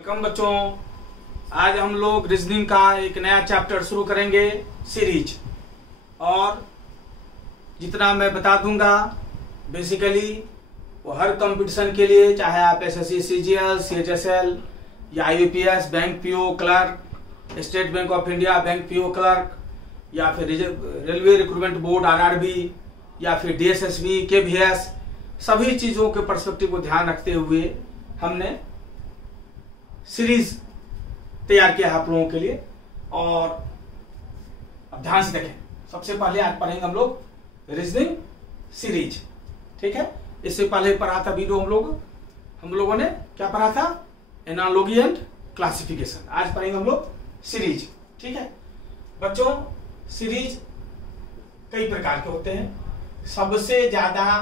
Welcome बच्चों। आज हम लोग रीजनिंग का एक नया चैप्टर शुरू करेंगे, सीरीज। और जितना मैं बता दूंगा बेसिकली वो हर कंपटीशन के लिए, चाहे आप एसएससी, सीजीएल, सीएचएसएल या IBPS, bank PO clerk, state bank of India bank PO clerk, या फिर रेलवे रिक्रूटमेंट बोर्ड आरआरबी, या फिर डीएसएसबी, केवीएस, सभी चीजों के पर्सपेक्टिव को ध्यान रखते हुए हमने सीरीज तैयार किया आप लोगों के लिए। और अब ध्यान से देखें, सबसे पहले आज पढ़ेंगे हम लोग रीजनिंग सीरीज, ठीक है। इससे पहले पढ़ा था वीडियो हम लोगों ने क्या पढ़ा था, एनालॉजी एंड क्लासिफिकेशन। आज पढ़ेंगे हम लोग सीरीज, ठीक है बच्चों। सीरीज कई प्रकार के होते हैं। सबसे ज्यादा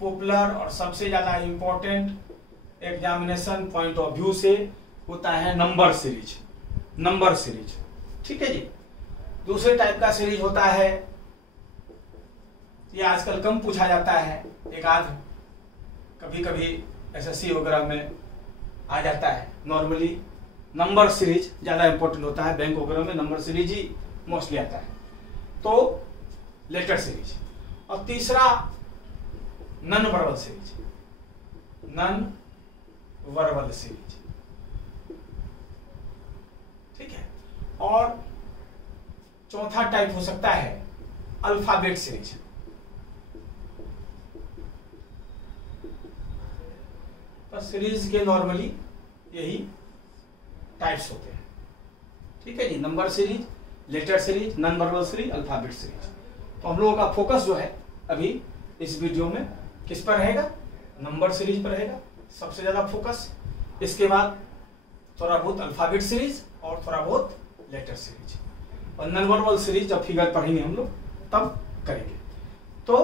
पॉपुलर और सबसे ज्यादा important examination point of view से होता है नंबर सीरीज, नंबर सीरीज, ठीक है जी। दूसरे टाइप का सीरीज होता है, ये आजकल कम पूछा जाता है, एक आध कभी कभी एसएससी वगैरह में आ जाता है। नॉर्मली नंबर सीरीज ज्यादा इंपॉर्टेंट होता है, बैंक वगैरह में नंबर सीरीज ही मोस्टली आता है। तो लेटर सीरीज। और तीसरा non verbal series, non verbal series, ठीक है। और चौथा टाइप हो सकता है अल्फाबेट सीरीज। तो सीरीज के नॉर्मली यही टाइप्स होते हैं, ठीक है जी। Number series, letter series, non verbal series, alphabet series. तो हम लोगों का फोकस जो है अभी इस वीडियो में किस पर रहेगा, नंबर सीरीज पर रहेगा सबसे ज्यादा फोकस। इसके बाद थोड़ा बहुत अल्फाबेट सीरीज और थोड़ा बहुत लेटर सीरीज, और नॉन वर्बल सीरीज जब फिगर पढ़ेंगे हम लोग तब करेंगे। तो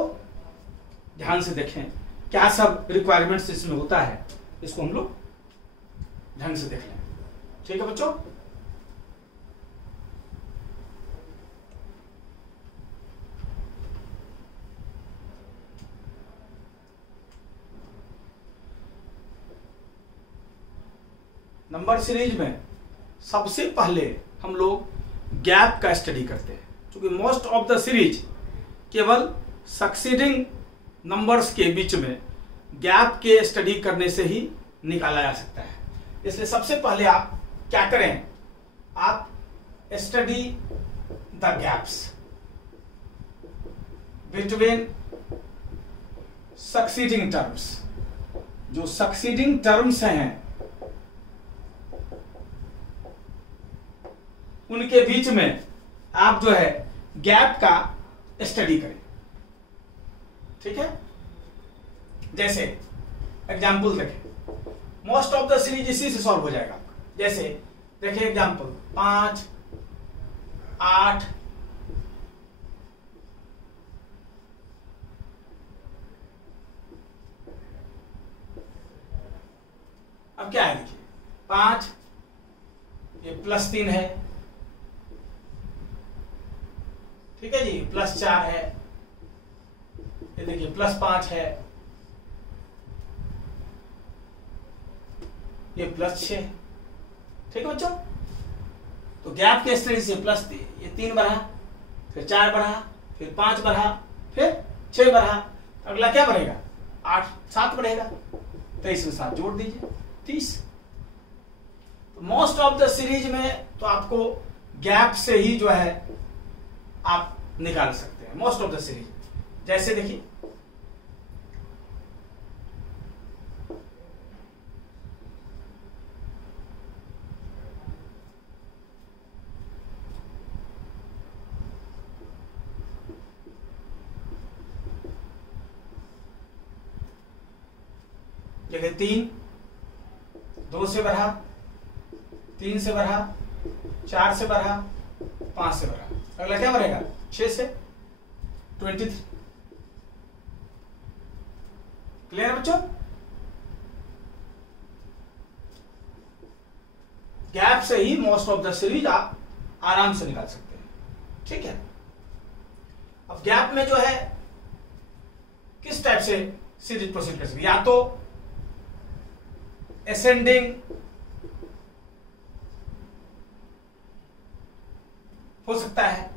ध्यान से देखें क्या सब रिक्वायरमेंट्स इसमें होता है, इसको हम लोग ढंग से देख लें, ठीक है बच्चों। नंबर सीरीज में सबसे पहले हम लोग गैप का स्टडी करते हैं, क्योंकि मोस्ट ऑफ द सीरीज केवल सक्सीडिंग नंबर्स के बीच में गैप के स्टडी करने से ही निकाला जा सकता है। इसलिए सबसे पहले आप क्या करें, आप study the gaps between succeeding terms. जो सक्सीडिंग टर्म्स हैं उनके बीच में आप जो है गैप का स्टडी करें, ठीक है। जैसे एग्जाम्पल देखें, मोस्ट ऑफ द सीरीज इसी से सॉल्व हो जाएगा। जैसे देखिए एग्जाम्पल 5, 8, अब क्या है देखिए 5, ये +3 है, ठीक है जी, +4 है, ये देखिए +5 है, ये +6, ठीक है बच्चों। तो गैप के स्टडी से ये 3 बढ़ा, फिर 4 बढ़ा, फिर 5 बढ़ा, फिर 6 बढ़ा, अगला क्या बढ़ेगा 8, 7 बढ़ेगा, 23 में 7 जोड़ दीजिए 30। तो मोस्ट ऑफ द सीरीज में तो आपको गैप से ही जो है आप निकाल सकते हैं, मोस्ट ऑफ द सीरीज। जैसे देखिए जगह 3, 2 से बढ़ा, 3 से बढ़ा, 4 से बढ़ा, 5 से बढ़ा, अगला क्या बढ़ेगा 6 से 23। क्लियर बच्चों। गैप से ही मोस्ट ऑफ द सीरीज आप आराम से निकाल सकते हैं, ठीक है। अब गैप में जो है किस टाइप से सीरीज प्रोसीड कर सकते हैं, या तो असेंडिंग हो सकता है,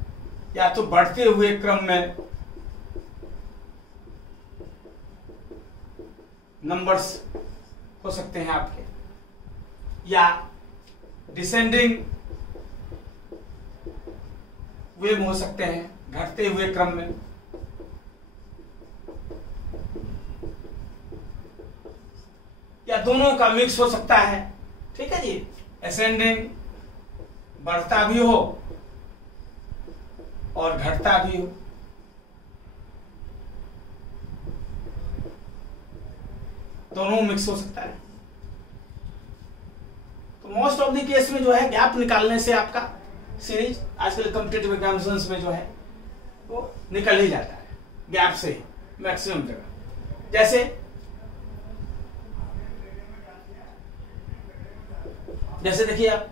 या तो बढ़ते हुए क्रम में नंबर्स हो सकते हैं आपके, या डिसेंडिंग वे में हो सकते हैं, घटते हुए क्रम में, या दोनों का मिक्स हो सकता है। ठीक है जी, असेंडिंग बढ़ता भी हो और घटता भी हो। दोनों मिक्स हो सकता है। तो मोस्ट ऑफ द केस में जो है गैप निकालने से आपका सीरीज आजकल कॉम्पिटिटिव एग्जामिनेशंस में जो है वो निकल ही जाता है, गैप से ही मैक्सिमम जगह। जैसे देखिए आप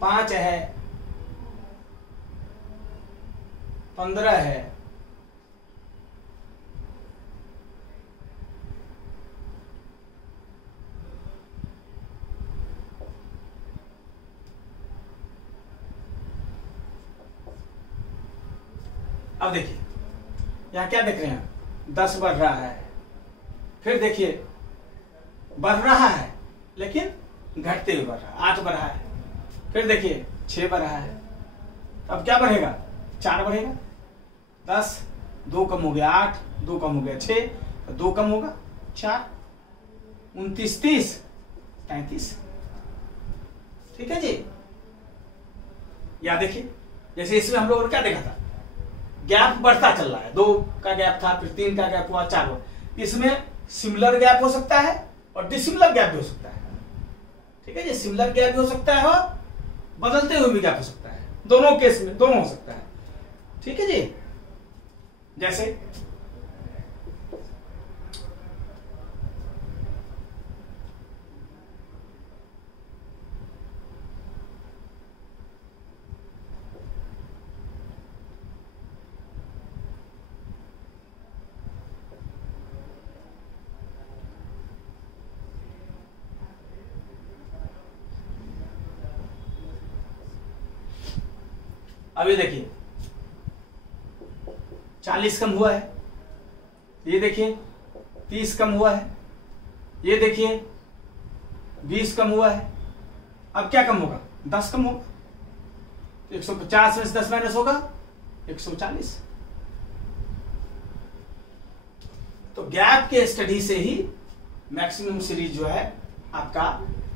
5 है, 15 है, अब देखिए यहां क्या देख रहे हैं, 10 बढ़ रहा है, फिर देखिए बढ़ रहा है लेकिन घटते हुए बढ़ रहा है, 8 बढ़ा है, फिर देखिए 6 बढ़ा है, अब क्या बढ़ेगा, 4 बढ़ेगा, 10, 2 कम हो गया 8, 2 कम हो गया 6, 2 कम होगा 4, 29, 30, 33। ठीक है जी। या देखिए जैसे इसमें हम लोगों ने क्या देखा था, गैप बढ़ता चल रहा है, 2 का गैप था, फिर 3 का गैप हुआ, 4 हुआ। इसमें सिमिलर गैप हो सकता है और डिसिमिलर गैप भी हो सकता है। ठीक है जी, सिमिलर गैप भी हो सकता है और बदलते हुए भी गैप हो सकता है, दोनों केस में दोनों हो सकता है। ठीक है जी। जैसे अभी देखिए 40 कम हुआ है, ये देखिए 30 कम हुआ है, ये देखिए 20 कम हुआ है। अब क्या कम होगा, 10 कम होगा, तो 150 में से 10 माइनस होगा 140। तो गैप के स्टडी से ही मैक्सिमम सीरीज जो है आपका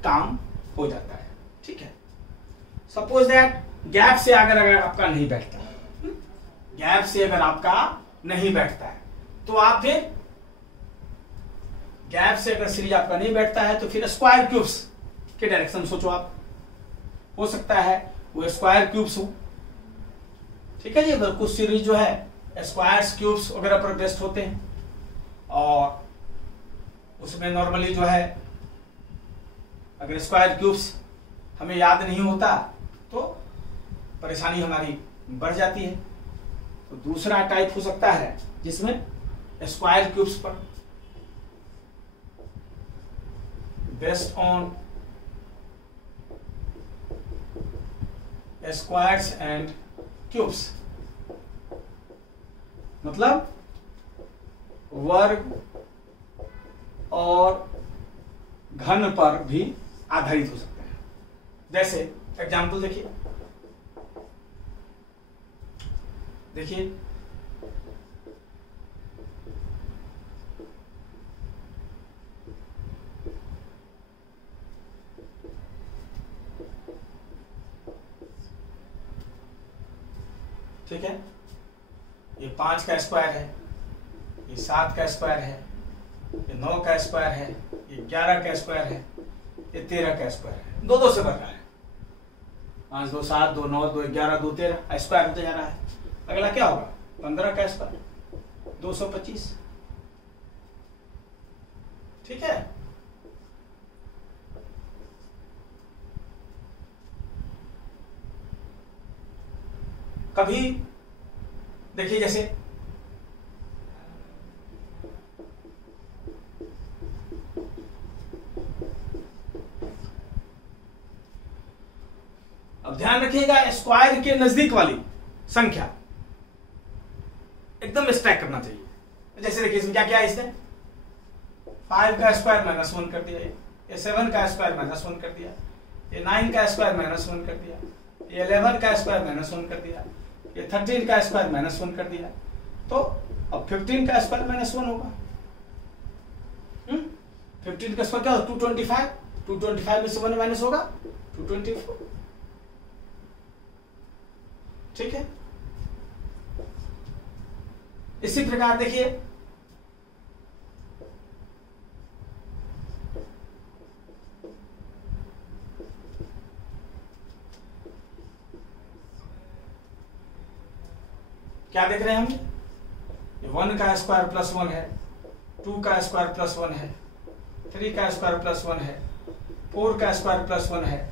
काम हो जाता है। ठीक है, सपोज दैट गैप से अगर आपका नहीं बैठता, गैप से अगर आपका नहीं बैठता है तो आप फिर गैप से अगर सीरीज आपका नहीं बैठता है तो फिर स्क्वायर क्यूब्स के डायरेक्शन सोचो आप, हो सकता है वो स्क्वायर क्यूब्स हो। ठीक है जी, अगर कुछ सीरीज जो है स्क्वायर्स क्यूब्स वगैरह पर बेस्ड होते हैं और उसमें नॉर्मली जो है अगर स्क्वायर क्यूब्स हमें याद नहीं होता तो परेशानी हमारी बढ़ जाती है। तो दूसरा टाइप हो सकता है जिसमें स्क्वायर क्यूब्स पर based on squares and cubes, मतलब वर्ग और घन पर भी आधारित हो सकते हैं। जैसे एग्जाम्पल देखिए, ठीक है, ये 5 का स्क्वायर है, ये 7 का स्क्वायर है, ये 9 का स्क्वायर है, ये 11 का स्क्वायर है, ये 13 का स्क्वायर है, 2 2 से बढ़ रहा है, 5 2 7 2 9 2 11 2 13 स्क्वायर होते जा रहा है। अगला क्या होगा, 15 का स्क्वायर 225। ठीक है, कभी देखिए जैसे अब ध्यान रखिएगा, स्क्वायर के नजदीक वाली संख्या एकदम स्ट्राइक करना चाहिए। जैसे देखिए इसमें क्या किया है, इसने 5 का स्क्वायर -1 कर दिया, ये 7 का स्क्वायर -1 कर दिया, ये 9 का स्क्वायर -1 कर दिया, ये 11 का स्क्वायर -1 कर दिया, ये 13 का स्क्वायर -1 कर दिया। तो अब 15 का स्क्वायर -1 होगा। 15 का स्क्वायर क्या होगा, 225। 225 में से 1 माइनस होगा 224। ठीक है। इसी प्रकार देखिए क्या देख रहे हैं हम, 1 का स्क्वायर +1 है, 2 का स्क्वायर +1 है, 3 का स्क्वायर +1 है, 4 का स्क्वायर +1 है,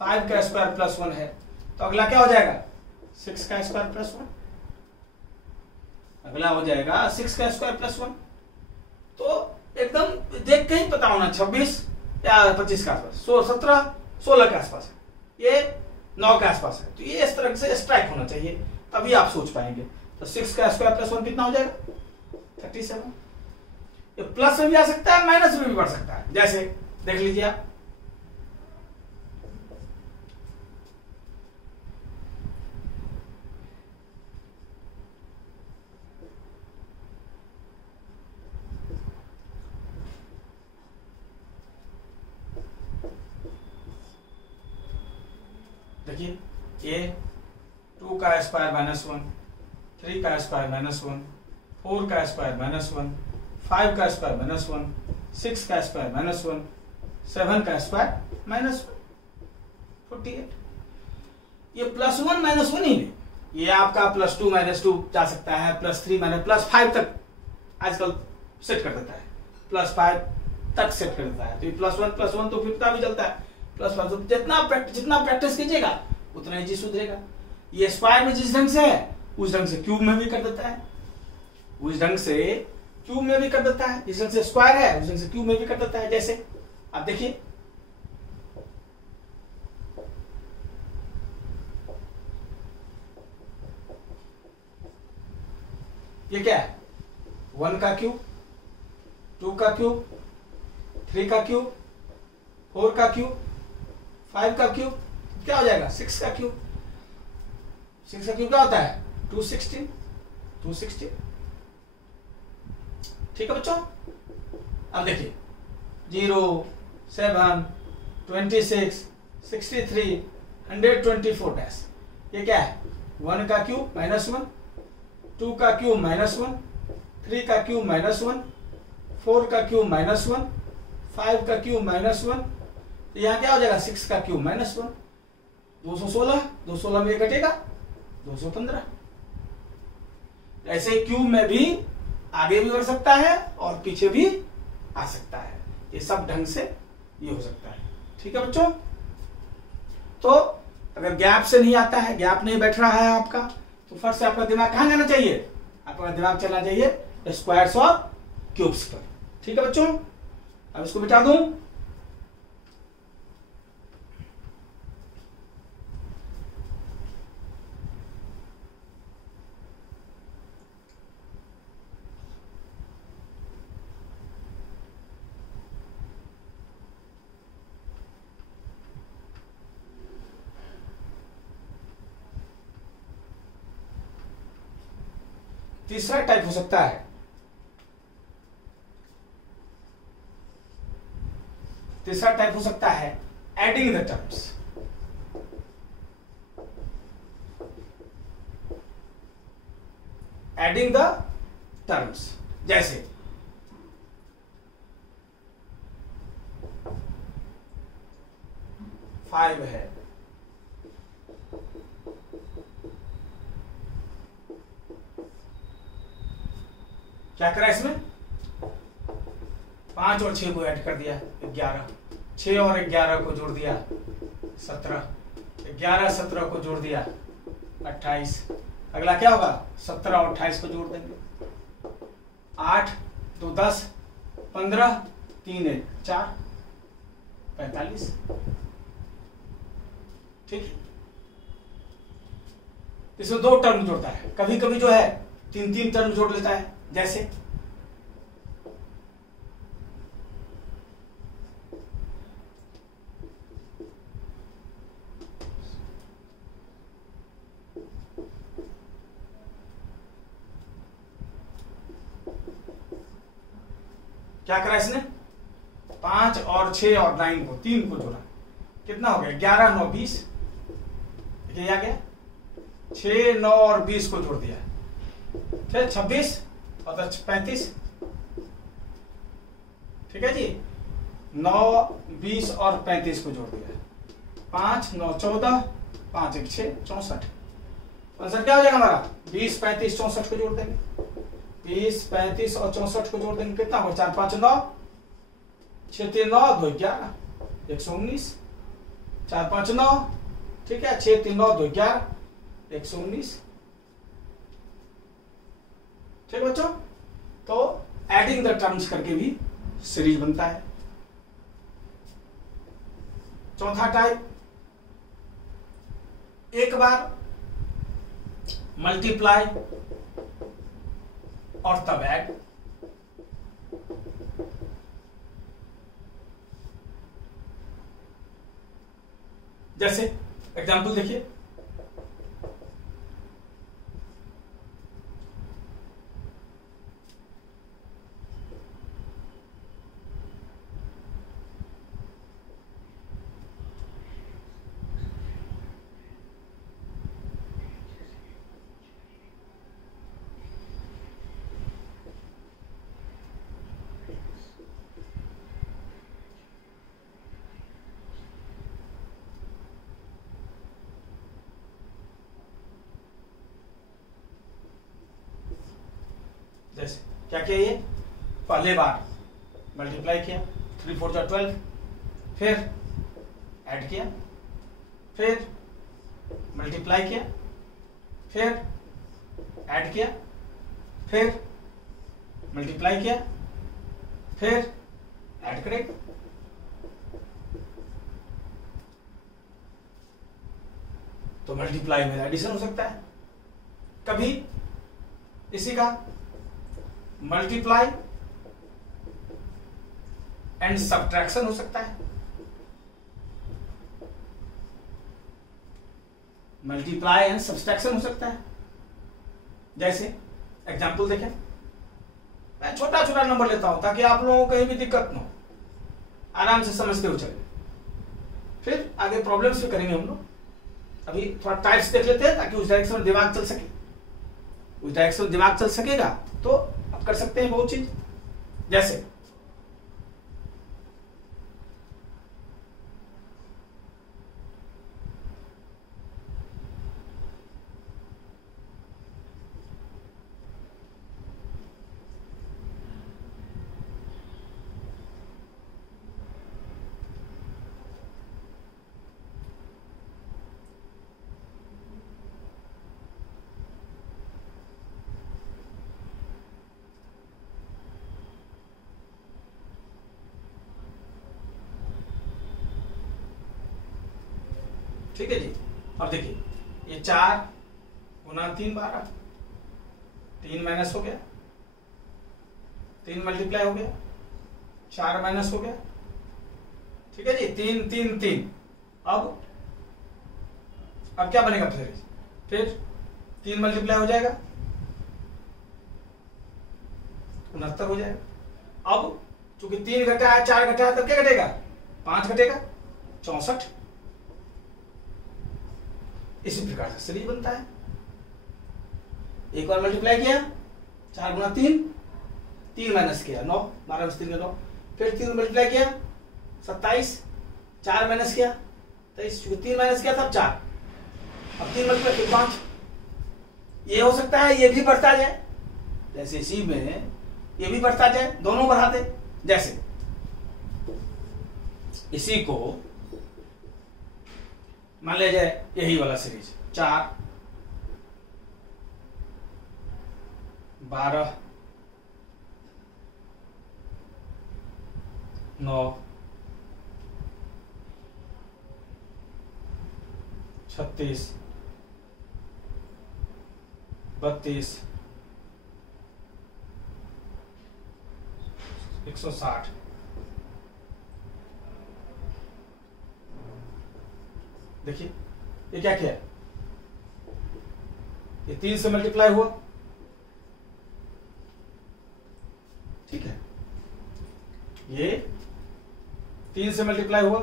5 का स्क्वायर +1 है। तो अगला क्या हो जाएगा, 6 का स्क्वायर +1। अगला हो जाएगा 6 का स्क्वायर +1। तो एकदम देख के ही पता होना 26 या 25 के आसपास, 17 16 के आसपास है, ये 9 के आसपास है। तो ये इस तरह से स्ट्राइक होना चाहिए, तभी आप सोच पाएंगे। तो 6 का स्क्वायर +1 कितना हो जाएगा, 37। ये प्लस में भी आ सकता है, माइनस में भी बढ़ सकता है। जैसे देख लीजिए आप, देखिए ये 2 का स्क्वायर -1, 3 का स्क्वायर -1, 4 का स्क्वायर -1, 5 का स्क्वायर -1, 6 का स्क्वायर -1, 7 का स्क्वायर -48। ये +1 -1 ही नहीं, ये आपका +2 -2 जा सकता है, +3 +5 तक आजकल सेट कर देता है, +5 तक सेट कर देता है। तो ये +1 तो फिर पता भी चलता है, +5 तो जितना प्रैक्टिस कीजिएगा उतना ही चीज सुधरेगा। ये स्क्वायर में जिस ढंग से है उस ढंग से क्यूब में भी कर देता है, उस ढंग से क्यूब में भी कर देता है, जिस ढंग से स्क्वायर है उस ढंग से क्यूब में भी कर देता है। जैसे आप देखिए ये क्या है, 1 का क्यूब, 2 का क्यूब, 3 का क्यूब, 4 का क्यूब, 5 का क्यूब, क्या हो जाएगा 6 का क्यूब। 6 का क्यूब क्या होता है 216। ठीक है बच्चों। अब देखिए 0, 7, 26, 63, 124 ये क्या है, 1 का क्यूब -1, 2 का क्यूब -1, 3 का क्यूब -1, 4 का क्यूब -1, 5 का क्यूब -1। तो यहाँ क्या हो जाएगा 6 का क्यूब -1, 216। 216 में घटेगा 215। ऐसे क्यूब में भी आगे भी बढ़ सकता है और पीछे भी आ सकता है, ये सब ढंग से ये हो सकता है। ठीक है बच्चों। तो अगर गैप से नहीं आता है, गैप नहीं बैठ रहा है आपका, तो फर्स्ट से आपका दिमाग कहां जाना चाहिए, आपका दिमाग चलना चाहिए स्क्वायर्स और क्यूब्स पर। ठीक है बच्चों। अब इसको बिठा दूं, तीसरा टाइप हो सकता है, तीसरा टाइप हो सकता है adding the terms. Adding the terms जैसे फाइव है, क्या करा इसमें 5 और 6 को ऐड कर दिया 11, 6 और 11 को जोड़ दिया 17, 11 17 को जोड़ दिया 28। अगला क्या होगा 17 और 28 को जोड़ देंगे 8 2 10 15 3 1 4 45। ठीक है। इसमें 2 टर्म जोड़ता है, कभी कभी जो है 3-3 टर्म जोड़ लेता है। जैसे क्या करा इसने, 5 और 6 और 9 को 3 को जोड़ा, कितना हो गया 11 9 20। देखिए आ गया 6 9 और 20 को जोड़ दिया, ठीक 26 और 35। ठीक है जी, 9 20 और 35 को जोड़ दिया, 5 9 14 5 1 6 64। आंसर क्या हो जाएगा हमारा 20 35 64 को जोड़ देंगे, 20 35 और 64 को जोड़ देंगे, कितना हो 4 5 9 6 3 9 2 11 119, 4 5 9, ठीक है 6 3 9 2 11 119। ठीक बच्चों, तो एडिंग द टर्म्स करके भी सीरीज बनता है। चौथा टाइप, एक बार मल्टीप्लाई और तब ऐड। जैसे एग्जांपल देखिए, जैसे क्या किया, ये पहले बार मल्टीप्लाई किया 3 4 12, फिर ऐड किया, फिर मल्टीप्लाई किया, फिर ऐड किया, फिर मल्टीप्लाई किया, फिर ऐड करेगा। तो मल्टीप्लाई में एडिशन हो सकता है, कभी इसी का मल्टीप्लाई एंड सब्ट्रैक्शन हो सकता है। मल्टीप्लाई एंड सब्ट्रैक्शन हो सकता है। जैसे एग्जांपल देखें, मैं छोटा छोटा नंबर लेता हूं ताकि आप लोगों को कहीं भी दिक्कत न हो, आराम से समझते हुए चले, फिर आगे प्रॉब्लम्स भी करेंगे हम लोग। अभी थोड़ा टाइप्स देख लेते हैं ताकि उस डायरेक्शन में दिमाग चल सके, उस डायरेक्शन में दिमाग चल सकेगा तो आप कर सकते हैं बहुत चीज। जैसे ठीक है जी। अब देखिए ये 4 गुना 3 12, 3 माइनस हो गया, 3 मल्टीप्लाई हो गया, 4 माइनस हो गया। ठीक है जी, 3 3 3। अब क्या बनेगा, फिर 3 मल्टीप्लाई हो जाएगा 69 हो जाएगा। अब चूंकि 3 घटा है 4 घटा है तब क्या घटेगा, 5 घटेगा 64। इसी प्रकार से सीरीज बनता है। एक बार मल्टीप्लाई किया 4 गुना 3, 3 माइनस किया 9, 12 में 3 का 9, फिर 3 मल्टीप्लाई किया 27, 4 माइनस किया 23, 3 माइनस किया तब 4, अब 3 मल्टीप्लाई फिर 5। ये हो सकता है ये भी बढ़ता जाए, जैसे इसी में ये भी बढ़ता जाए, दोनों बढ़ाते। जैसे इसी को मान लिया जाए यही वाला सीरीज 4 12 9 36 32 160। देखिए ये क्या किया, ये 3 से मल्टीप्लाई हुआ, ठीक है, ये 3 से मल्टीप्लाई हुआ।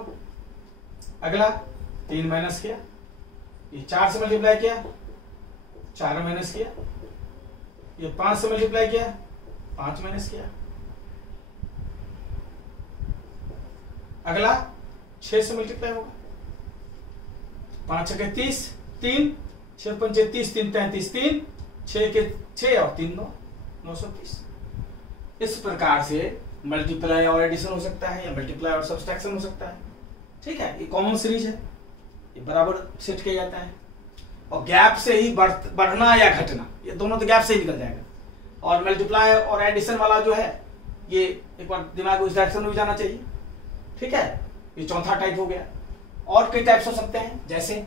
अगला 3 माइनस किया, ये 4 से मल्टीप्लाई किया, 4 माइनस किया, ये 5 से मल्टीप्लाई किया, 5 माइनस किया। अगला 6 से मल्टीप्लाई होगा, 5 छके 30, 3 6 पंचे 30, 3 33, 3 6 के 6 और 3 9 930। इस प्रकार से मल्टीप्लाई और एडिशन हो सकता है या मल्टीप्लाई और सब्सट्रैक्शन हो सकता है, ठीक है। ये कॉमन सीरीज है, ये बराबर सेट किया जाता है और गैप से ही बढ़ना या घटना, ये दोनों तो गैप से ही निकल जाएगा। और मल्टीप्लाई और एडिशन वाला जो है ये एक बार दिमाग उस डायरेक्शन में भी जाना चाहिए, ठीक है। ये चौथा टाइप हो गया। और कई टाइप्स हो सकते हैं, जैसे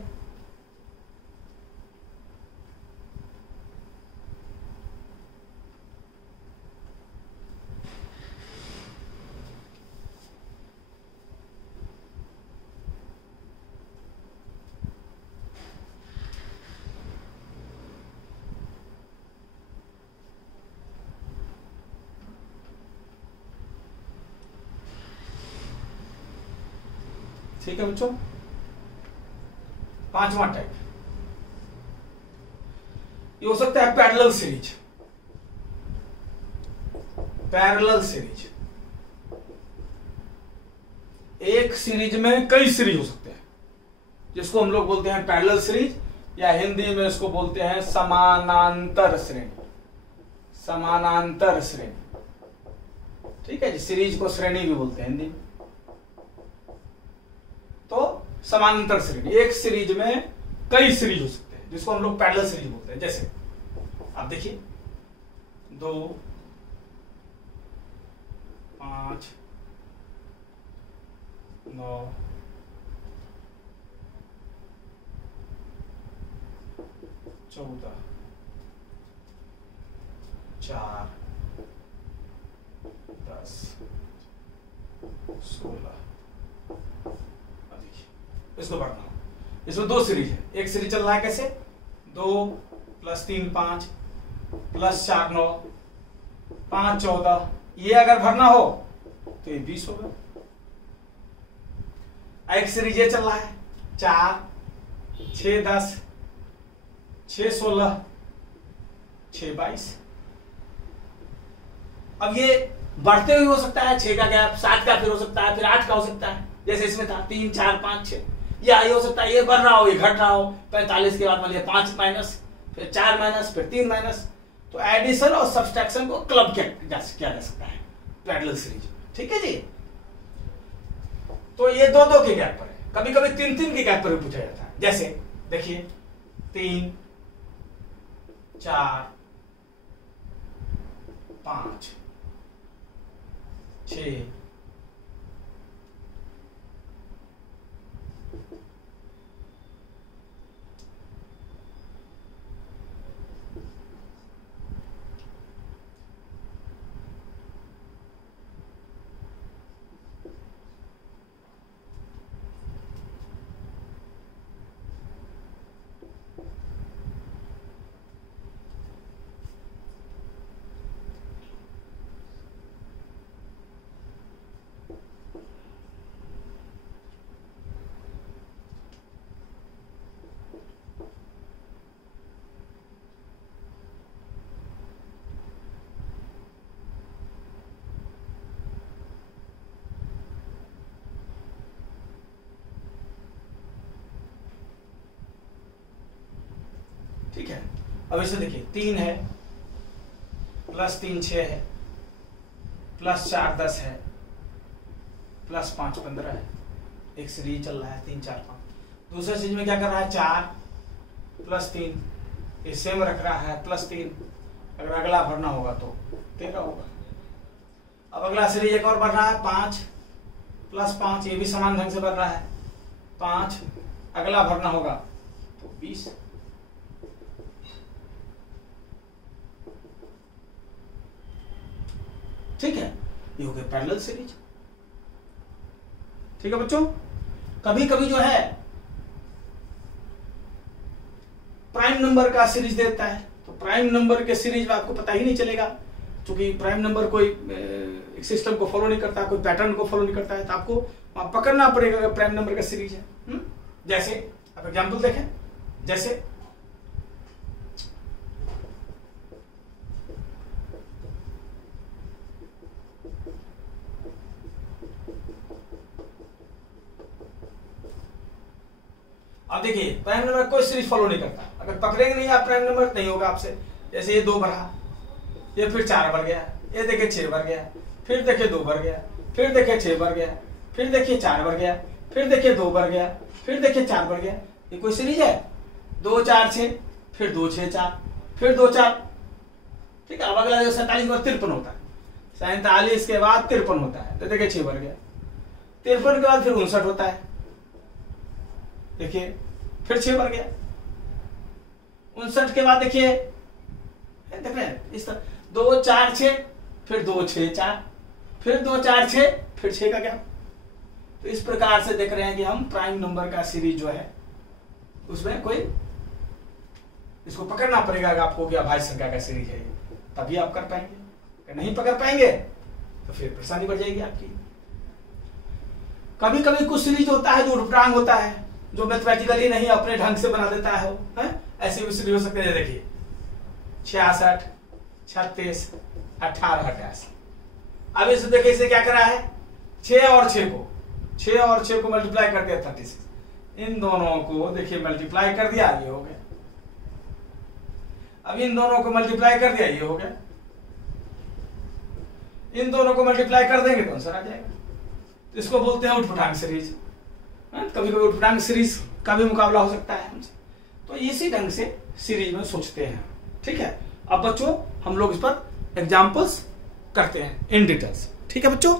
ठीक है बच्चों। 5वां टाइप ये हो सकता है पैरेलल सीरीज। पैरेलल सीरीज, एक सीरीज में कई सीरीज हो सकते हैं, जिसको हम लोग बोलते हैं पैरेलल सीरीज, या हिंदी में इसको बोलते हैं समानांतर श्रेणी। समानांतर श्रेणी, ठीक है जी। सीरीज को श्रेणी भी बोलते हैं हिंदी में। तो समानांतर श्रेणी, एक सीरीज में कई सीरीज हो सकते हैं, जिसको हम लोग पैरेलल सीरीज बोलते हैं। जैसे आप देखिए 2 5 9 14 4 10 16। इसको बढ़ना, इसमें 2 सीरीज है। एक सीरीज चल रहा है कैसे, 2 + 3 5 + 4 9 5 14। ये अगर भरना हो तो ये 20 होगा। एक सीरीज ये चल रहा है 4 6 10 6 16 6 22। अब ये बढ़ते हुए हो सकता है, 6 का गैप 7 का फिर हो सकता है, फिर 8 का हो सकता है, जैसे इसमें था 3 4 5 6। या ये हो सकता है ये बढ़ रहा हो, ये घट रहा हो, 45 के बाद मान लिया 5 माइनस, फिर 4 माइनस, फिर 3 माइनस। तो एडिशन और सब्सट्रैक्शन को क्लब किया जा सकता है पैरेलल सीरीज, ठीक है जी। तो ये 2 के गैप पर है, कभी कभी 3 के गैप पर भी पूछा जाता है। जैसे देखिए 3 4 5 6 ठीक है। अब इसे देखिए 3 है +3 6 है, +4 10 है, +5 15 है। एक सीरीज चल रहा है 3 4 5। दूसरे सीरीज में क्या कर रहा है 4 +3, ये सेम रख रहा है +3। अगर अगला भरना होगा तो 13 होगा। अब अगला सीरीज एक और बढ़ रहा है 5 +5, ये भी समान ढंग से बढ़ रहा है 5। अगला भरना होगा तो 20। ठीक है, ये हो गया पैरेलल सीरीज। ठीक है बच्चों, कभी कभी जो है प्राइम नंबर का सीरीज देता है, तो प्राइम नंबर के सीरीज में आपको पता ही नहीं चलेगा, क्योंकि प्राइम नंबर कोई एक सिस्टम को फॉलो नहीं करता, कोई पैटर्न को फॉलो नहीं करता है, तो आपको पकड़ना पड़ेगा अगर प्राइम नंबर का सीरीज है। जैसे अब एग्जांपल देखें, जैसे अब देखिए प्राइम नंबर कोई सीरीज फॉलो नहीं करता, अगर पकड़ेंगे नहीं आप प्राइम नंबर नहीं होगा आपसे। जैसे ये 2 बढ़ा, ये फिर 4 बढ़ गया, ये देखिए 6 बढ़ गया, फिर देखिए 2 बढ़ गया, फिर देखिए 6 बढ़ गया, फिर देखिए 4 बढ़ गया, फिर देखिए 2 बढ़ गया, फिर देखिए 4 बढ़ गया। ये कोई सीरीज है? 2 4 6, फिर 2 6 4, फिर 2 4। ठीक है, अब अगला 47 के बाद 53 होता है, 47 के बाद 53 होता है, तो देखिए 6 बढ़ गया, 53 के बाद फिर 59 होता है, देखिए फिर 6 बढ़ गया, 59 के बाद देखिए देख रहे हैं इस तरह 2 4 6, फिर 2 6 4, फिर 2 4 6, फिर 6 का गैप। तो इस प्रकार से देख रहे हैं कि हम प्राइम नंबर का सीरीज जो है उसमें कोई इसको पकड़ना पड़ेगा आपको कि अभाज्य संख्या का सीरीज है, तभी आप कर पाएंगे। अगर नहीं पकड़ पाएंगे तो फिर परेशानी बढ़ जाएगी आपकी। कभी कभी कुछ सीरीज होता है जो उटपटांग होता है, जो मैथमेटिकली नहीं अपने ढंग से बना देता है, ऐसे भी सीरीज हो सकते हैं। देखिए 66 36 18 88। अब इसे देखिए इसे क्या करा है, 6 और 6 को मल्टीप्लाई कर दिया 36, इन दोनों को देखिए मल्टीप्लाई कर दिया, ये हो गया। अब इन दोनों को मल्टीप्लाई कर दिया, ये हो गया। इन दोनों को मल्टीप्लाई कर देंगे तो आंसर आ जाएगा। तो इसको बोलते हैं उटपटांग सीरीज। कभी कभी उटपटांग सीरीज का भी मुकाबला हो सकता है हमसे, तो इसी ढंग से सीरीज में सोचते हैं। ठीक है, अब बच्चों हम लोग इस पर एग्जाम्पल्स करते हैं इन डिटेल्स। ठीक है बच्चों।